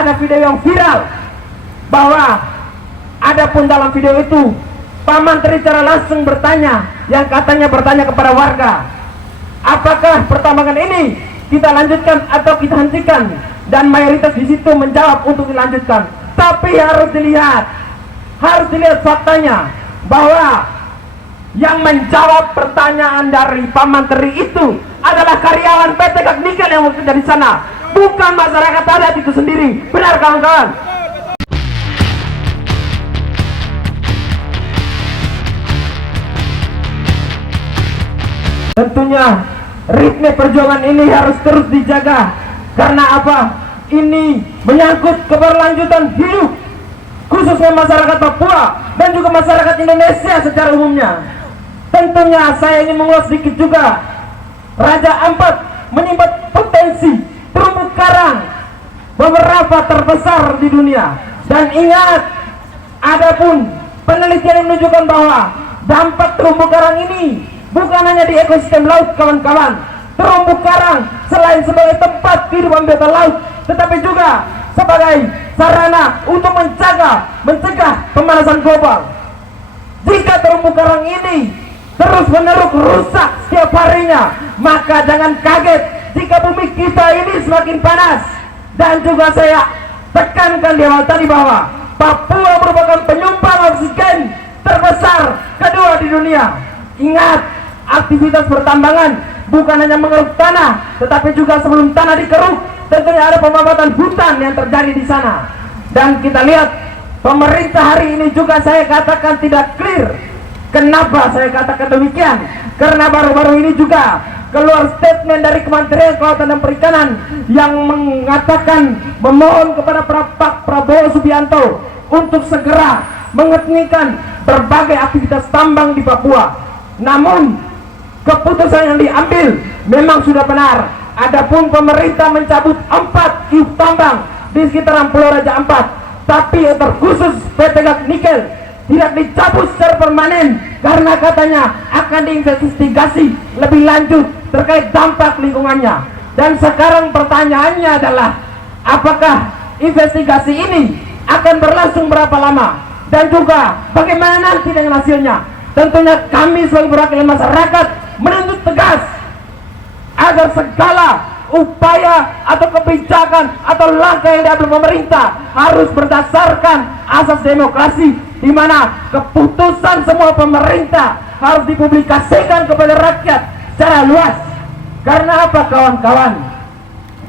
ada video yang viral bahwa adapun dalam video itu Pak Menteri secara langsung bertanya, yang katanya bertanya kepada warga, apakah pertambangan ini kita lanjutkan atau kita hentikan, dan mayoritas di situ menjawab untuk dilanjutkan. Tapi harus dilihat faktanya bahwa yang menjawab pertanyaan dari Pak Menteri itu adalah karyawan PT Gak Nikel yang bekerja di sana, bukan masyarakat adat itu sendiri. Benar kawan-kawan? Tentunya ritme perjuangan ini harus terus dijaga. Karena apa? Ini menyangkut keberlanjutan hidup, khususnya masyarakat Papua dan juga masyarakat Indonesia secara umumnya. Tentunya saya ingin mengulas sedikit juga. Raja Ampat menyimpan potensi terumbu karang beberapa terbesar di dunia. Dan ingat, adapun penelitian yang menunjukkan bahwa dampak terumbu karang ini bukan hanya di ekosistem laut kawan-kawan. Terumbu karang selain sebagai tempat kehidupan biota laut, tetapi juga sebagai sarana untuk mencegah pemanasan global. Jika terumbu karang ini terus-menerus rusak setiap harinya, maka jangan kaget jika bumi kita ini semakin panas. Dan juga saya tekankan di awal tadi bahwa Papua merupakan penyumbang oksigen terbesar kedua di dunia. Ingat, aktivitas pertambangan bukan hanya mengeruk tanah, tetapi juga sebelum tanah dikeruk, tentunya ada pembabatan hutan yang terjadi di sana. Dan kita lihat, pemerintah hari ini juga saya katakan tidak clear. Kenapa saya katakan demikian? Karena baru-baru ini juga keluar statement dari Kementerian Kelautan dan Perikanan yang mengatakan memohon kepada Pak Prabowo Subianto untuk segera menghentikan berbagai aktivitas tambang di Papua. Namun keputusan yang diambil memang sudah benar. Adapun pemerintah mencabut 4 iup tambang di sekitaran Pulau Raja Ampat, tapi terkhusus PT Gak Nikel tidak dicabut secara permanen karena katanya akan diinvestigasi lebih lanjut terkait dampak lingkungannya. Dan sekarang pertanyaannya adalah, apakah investigasi ini akan berlangsung berapa lama, dan juga bagaimana nanti dengan hasilnya? Tentunya kami sebagai perwakilan masyarakat menuntut tegas agar segala upaya atau kebijakan atau langkah yang diambil pemerintah harus berdasarkan asas demokrasi, di mana keputusan semua pemerintah harus dipublikasikan kepada rakyat secara luas. Karena apa kawan-kawan?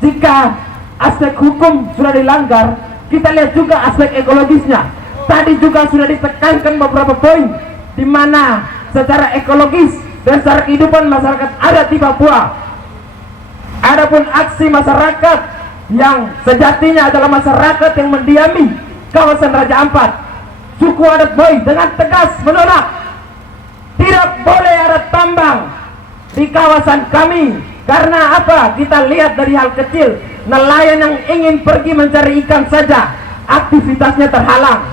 Jika aspek hukum sudah dilanggar, kita lihat juga aspek ekologisnya. Tadi juga sudah ditekankan beberapa poin, di mana secara ekologis dan secara kehidupan masyarakat adat di Papua, adapun aksi masyarakat yang sejatinya adalah masyarakat yang mendiami kawasan Raja Ampat, suku adat Boy dengan tegas menolak tidak boleh ada tambang di kawasan kami. Karena apa? Kita lihat dari hal kecil, nelayan yang ingin pergi mencari ikan saja aktivitasnya terhalang.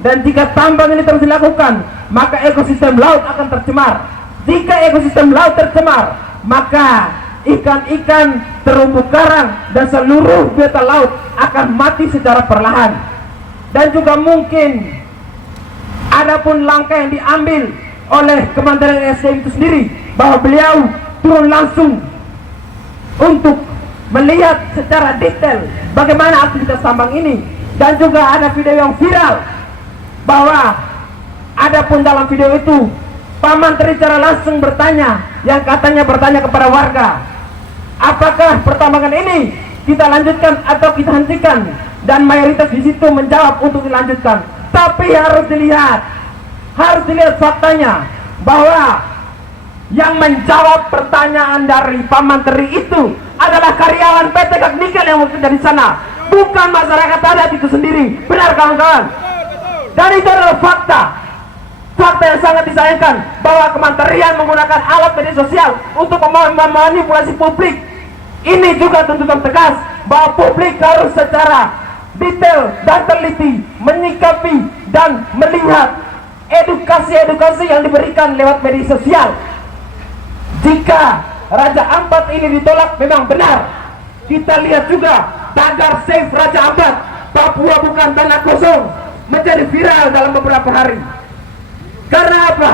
Dan jika tambang ini terus dilakukan, maka ekosistem laut akan tercemar. Jika ekosistem laut tercemar, maka ikan-ikan, terumbu karang, dan seluruh biota laut akan mati secara perlahan. Dan juga mungkin adapun langkah yang diambil oleh Kementerian SDM itu sendiri, bahwa beliau turun langsung untuk melihat secara detail bagaimana aktivitas tambang ini. Dan juga ada video yang viral bahwa adapun dalam video itu Pak Menteri secara langsung bertanya, yang katanya bertanya kepada warga, apakah pertambangan ini kita lanjutkan atau kita hentikan, dan mayoritas di situ menjawab untuk dilanjutkan. Tapi harus dilihat faktanya bahwa yang menjawab pertanyaan dari Pak Menteri itu adalah karyawan PT Gak Nikel yang bekerja di sana, bukan masyarakat adat itu sendiri. Benar kawan-kawan? Dan itu adalah fakta yang sangat disayangkan, bahwa kementerian menggunakan alat media sosial untuk memanipulasi publik. Ini juga tuntutan tegas bahwa publik harus secara detail dan teliti menyikapi dan melihat edukasi yang diberikan lewat media sosial. Jika Raja Ampat ini ditolak memang benar, kita lihat juga tagar Save Raja Ampat, Papua bukan tanah kosong, menjadi viral dalam beberapa hari. Karena apa?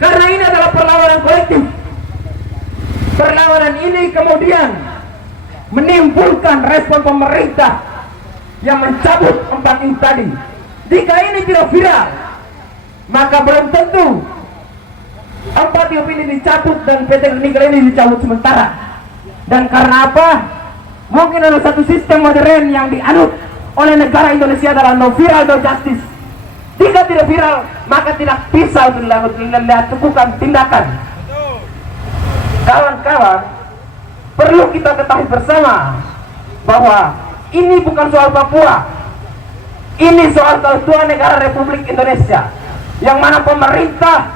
Karena ini adalah perlawanan kolektif. Perlawanan ini kemudian menimbulkan respon pemerintah yang mencabut 4 ini tadi. Jika ini tidak viral, maka belum tentu 4 IUP ini dicabut dan PT Nikel ini dicabut sementara. Dan karena apa? Mungkin ada satu sistem modern yang dianut oleh negara Indonesia adalah no viral no justice. Jika tidak viral, maka tidak bisa dilakukan tindakan. Kawan-kawan, perlu kita ketahui bersama bahwa ini bukan soal Papua. Ini soal keutuhan negara Republik Indonesia, yang mana pemerintah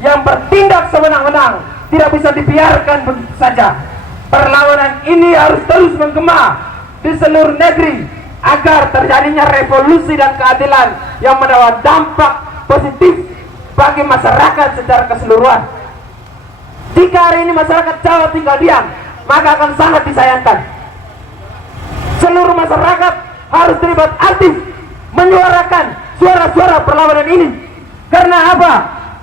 yang bertindak sewenang-wenang tidak bisa dibiarkan begitu saja. Perlawanan ini harus terus menggema di seluruh negeri agar terjadinya revolusi dan keadilan yang membawa dampak positif bagi masyarakat secara keseluruhan. Jika hari ini masyarakat Jawa tinggal diam, maka akan sangat disayangkan. Seluruh masyarakat harus terlibat aktif menyuarakan suara-suara perlawanan ini. Karena apa?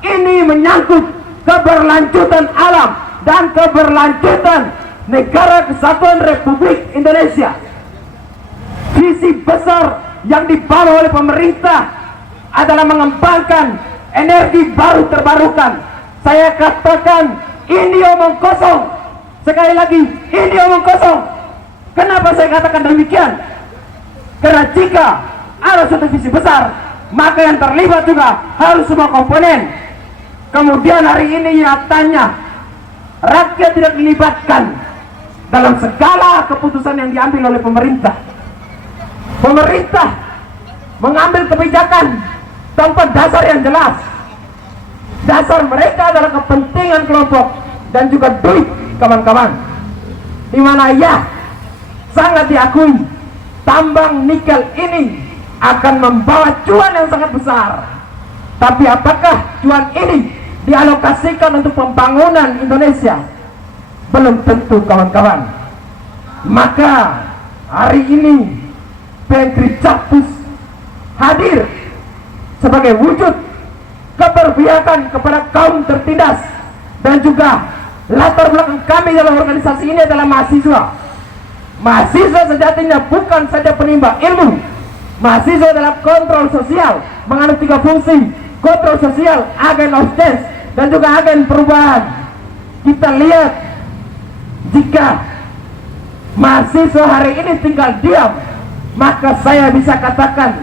Ini menyangkut keberlanjutan alam dan keberlanjutan negara kesatuan Republik Indonesia. Visi besar yang dibawa oleh pemerintah adalah mengembangkan energi baru terbarukan. Saya katakan ini omong kosong. Sekali lagi, ini omong kosong. Kenapa saya katakan demikian? Karena jika ada suatu visi besar, maka yang terlibat juga harus semua komponen. Kemudian hari ini nyatanya rakyat tidak dilibatkan dalam segala keputusan yang diambil oleh pemerintah. Pemerintah mengambil kebijakan tanpa dasar yang jelas. Dasar mereka adalah kepentingan kelompok dan juga duit kawan-kawan. Di mana ya sangat diakui tambang nikel ini akan membawa cuan yang sangat besar. Tapi apakah cuan ini dialokasikan untuk pembangunan Indonesia? Belum tentu kawan-kawan. Maka hari ini Menteri Jakpus hadir sebagai wujud keberpihakan kepada kaum tertindas, dan juga latar belakang kami dalam organisasi ini adalah mahasiswa. Mahasiswa sejatinya bukan saja penimba ilmu. Mahasiswa adalah kontrol sosial, mengandung 3 fungsi: kontrol sosial, agen of change, dan juga agen perubahan. Kita lihat, jika mahasiswa hari ini tinggal diam, maka saya bisa katakan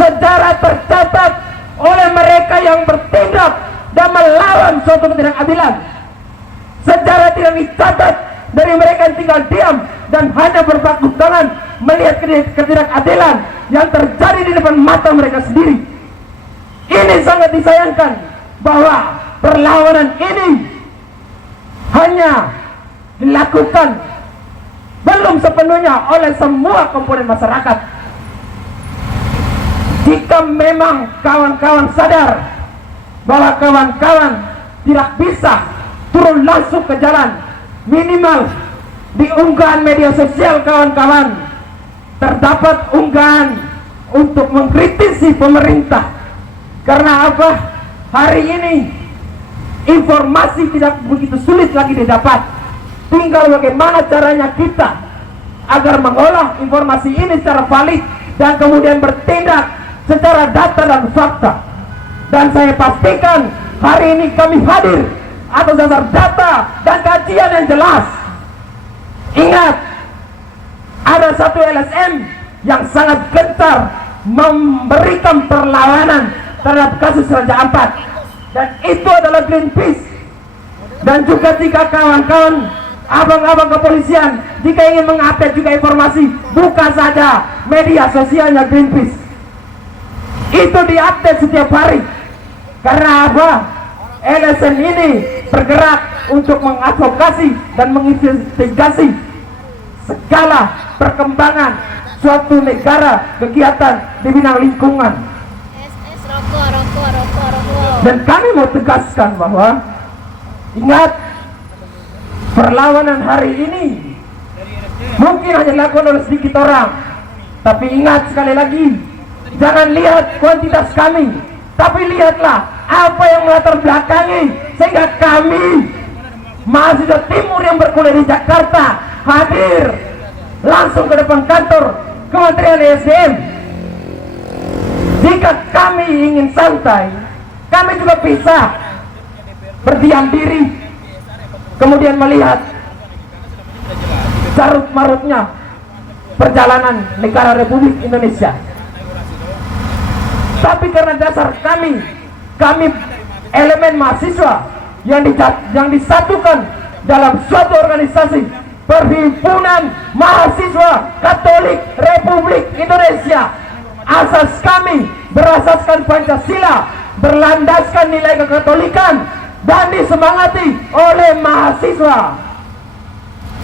sejarah tercatat oleh mereka yang bertindak dan melawan suatu ketidakadilan. Sejarah tidak dicatat dari mereka yang tinggal diam dan hanya berpangku tangan melihat ketidakadilan yang terjadi di depan mata mereka sendiri. Ini sangat disayangkan bahwa perlawanan ini hanya dilakukan belum sepenuhnya oleh semua komponen masyarakat. Jika memang kawan-kawan sadar bahwa kawan-kawan tidak bisa turun langsung ke jalan, minimal di unggahan media sosial kawan-kawan terdapat unggahan untuk mengkritisi pemerintah. Karena apa? Hari ini informasi tidak begitu sulit lagi didapat. Tinggal bagaimana caranya kita agar mengolah informasi ini secara valid dan kemudian bertindak secara data dan fakta. Dan saya pastikan hari ini kami hadir atas dasar data dan kajian yang jelas. Ingat, ada satu LSM yang sangat gentar memberikan perlawanan terhadap kasus Raja Ampat, dan itu adalah Greenpeace. Dan juga jika kawan-kawan abang-abang kepolisian jika ingin mengupdate juga informasi, buka saja media sosialnya Greenpeace. Itu diupdate setiap hari. Karena apa? LSM ini bergerak untuk mengadvokasi dan menginvestigasi segala perkembangan suatu negara, kegiatan di bidang lingkungan. Dan kami mau tegaskan bahwa ingat, perlawanan hari ini mungkin hanya dilakukan oleh sedikit orang. Tapi ingat sekali lagi, jangan lihat kuantitas kami, tapi lihatlah apa yang melatar belakangi sehingga kami mahasiswa timur yang berkuliah di Jakarta hadir langsung ke depan kantor Kementerian SDM. Jika kami ingin santai, kami juga bisa berdiam diri, kemudian melihat carut marutnya perjalanan negara Republik Indonesia. Tapi karena dasar kami elemen mahasiswa yang disatukan dalam suatu organisasi Perhimpunan Mahasiswa Katolik Republik Indonesia. Asas kami berasaskan Pancasila, berlandaskan nilai kekatolikan, dan disemangati oleh mahasiswa.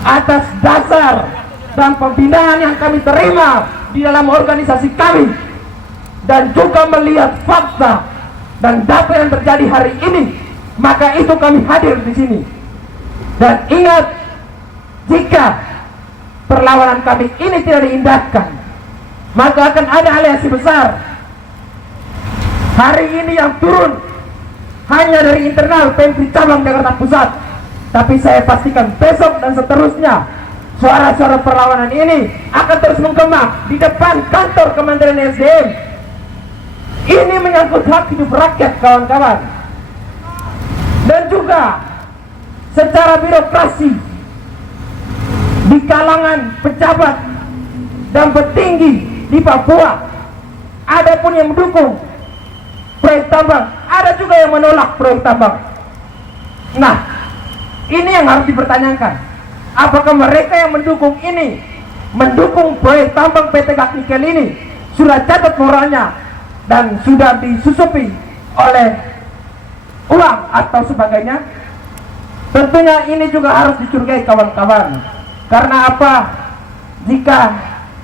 Atas dasar dan pembinaan yang kami terima di dalam organisasi kami, dan juga melihat fakta dan data yang terjadi hari ini, maka itu kami hadir di sini. Dan ingat, jika perlawanan kami ini tidak diindahkan, maka akan ada aliansi besar. Hari ini yang turun hanya dari internal PMP cabang Jakarta Pusat, tapi saya pastikan besok dan seterusnya suara-suara perlawanan ini akan terus menggema di depan kantor Kementerian SDM. Ini menyangkut hak hidup rakyat, kawan-kawan. Dan juga secara birokrasi di kalangan pejabat dan petinggi di Papua, ada pun yang mendukung proyek tambang, ada juga yang menolak proyek tambang. Nah, ini yang harus dipertanyakan. Apakah mereka yang mendukung ini, mendukung proyek tambang PT Gak Nikel ini, sudah catat moralnya dan sudah disusupi oleh uang atau sebagainya? Tentunya ini juga harus dicurigai, kawan-kawan. Karena apa? Jika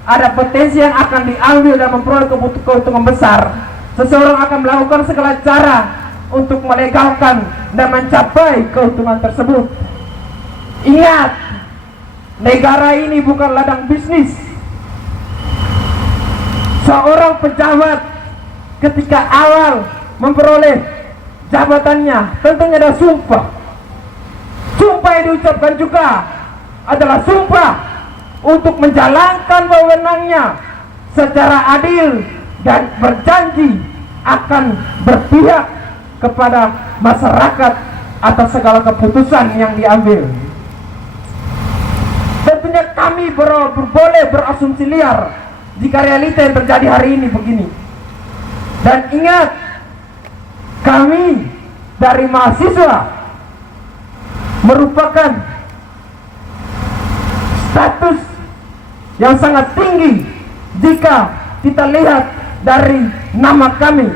ada potensi yang akan diambil dan memperoleh keuntungan besar, seseorang akan melakukan segala cara untuk melegalkan dan mencapai keuntungan tersebut. Ingat, negara ini bukan ladang bisnis. Seorang pejabat ketika awal memperoleh jabatannya tentunya ada sumpah. Sumpah yang diucapkan juga adalah sumpah untuk menjalankan wewenangnya secara adil dan berjanji akan berpihak kepada masyarakat atas segala keputusan yang diambil. Tentunya kami boleh berasumsi liar jika realita yang terjadi hari ini begini. Dan ingat, kami dari mahasiswa merupakan status yang sangat tinggi jika kita lihat dari nama kami.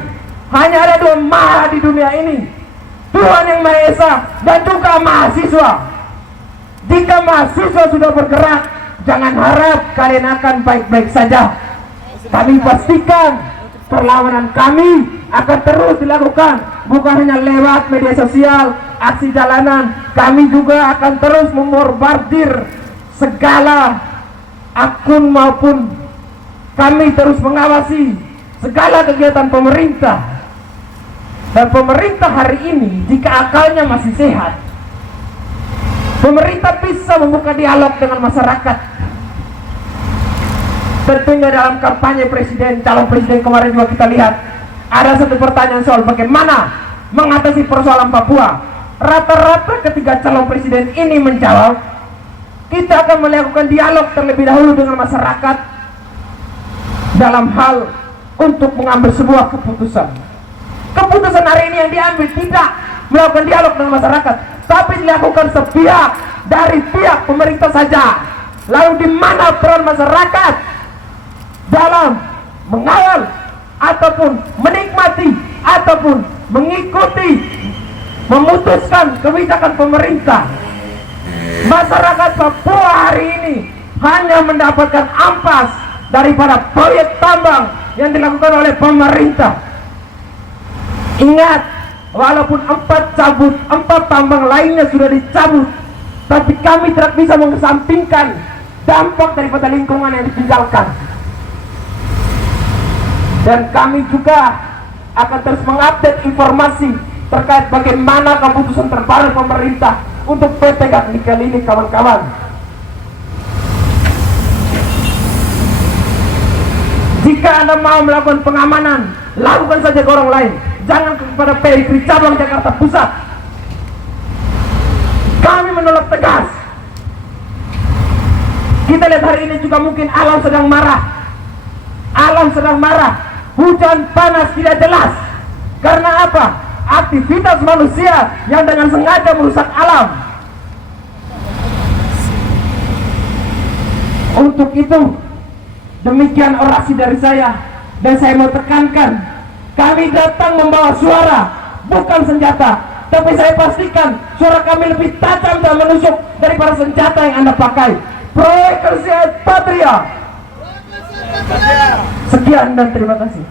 Hanya ada dua maha di dunia ini, Tuhan Yang Maha Esa dan juga mahasiswa. Jika mahasiswa sudah bergerak, jangan harap kalian akan baik-baik saja. Kami pastikan perlawanan kami akan terus dilakukan, bukan hanya lewat media sosial, aksi jalanan. Kami juga akan terus memborbardir segala akun maupun kami terus mengawasi segala kegiatan pemerintah. Dan pemerintah hari ini, jika akalnya masih sehat, pemerintah bisa membuka dialog dengan masyarakat. Tentunya dalam kampanye presiden, calon presiden kemarin juga kita lihat ada satu pertanyaan soal bagaimana mengatasi persoalan Papua. Rata-rata ketika calon presiden ini menjawab, kita akan melakukan dialog terlebih dahulu dengan masyarakat dalam hal untuk mengambil sebuah keputusan. Keputusan hari ini yang diambil tidak melakukan dialog dengan masyarakat, tapi dilakukan sepihak dari pihak pemerintah saja. Lalu di mana peran masyarakat dalam mengawal ataupun menikmati ataupun mengikuti memutuskan kebijakan pemerintah? Masyarakat Papua hari ini hanya mendapatkan ampas daripada proyek tambang yang dilakukan oleh pemerintah. Ingat, walaupun 4 tambang lainnya sudah dicabut, tapi kami tidak bisa mengesampingkan dampak daripada lingkungan yang ditinggalkan. Dan kami juga akan terus mengupdate informasi terkait bagaimana keputusan terbaru pemerintah untuk PT Gas Nikel ini, kawan-kawan. Jika Anda mau melakukan pengamanan, lakukan saja ke orang lain, jangan kepada PDI cabang Jakarta Pusat. Kami menolak tegas. Kita lihat hari ini juga mungkin alam sedang marah. Alam sedang marah. Hujan panas tidak jelas. Karena apa? Aktivitas manusia yang dengan sengaja merusak alam. Untuk itu, demikian orasi dari saya. Dan saya mau tekankan, kami datang membawa suara, bukan senjata. Tapi saya pastikan suara kami lebih tajam dan menusuk daripada senjata yang Anda pakai. Proyek Kersiat Patria. Sekian dan terima kasih.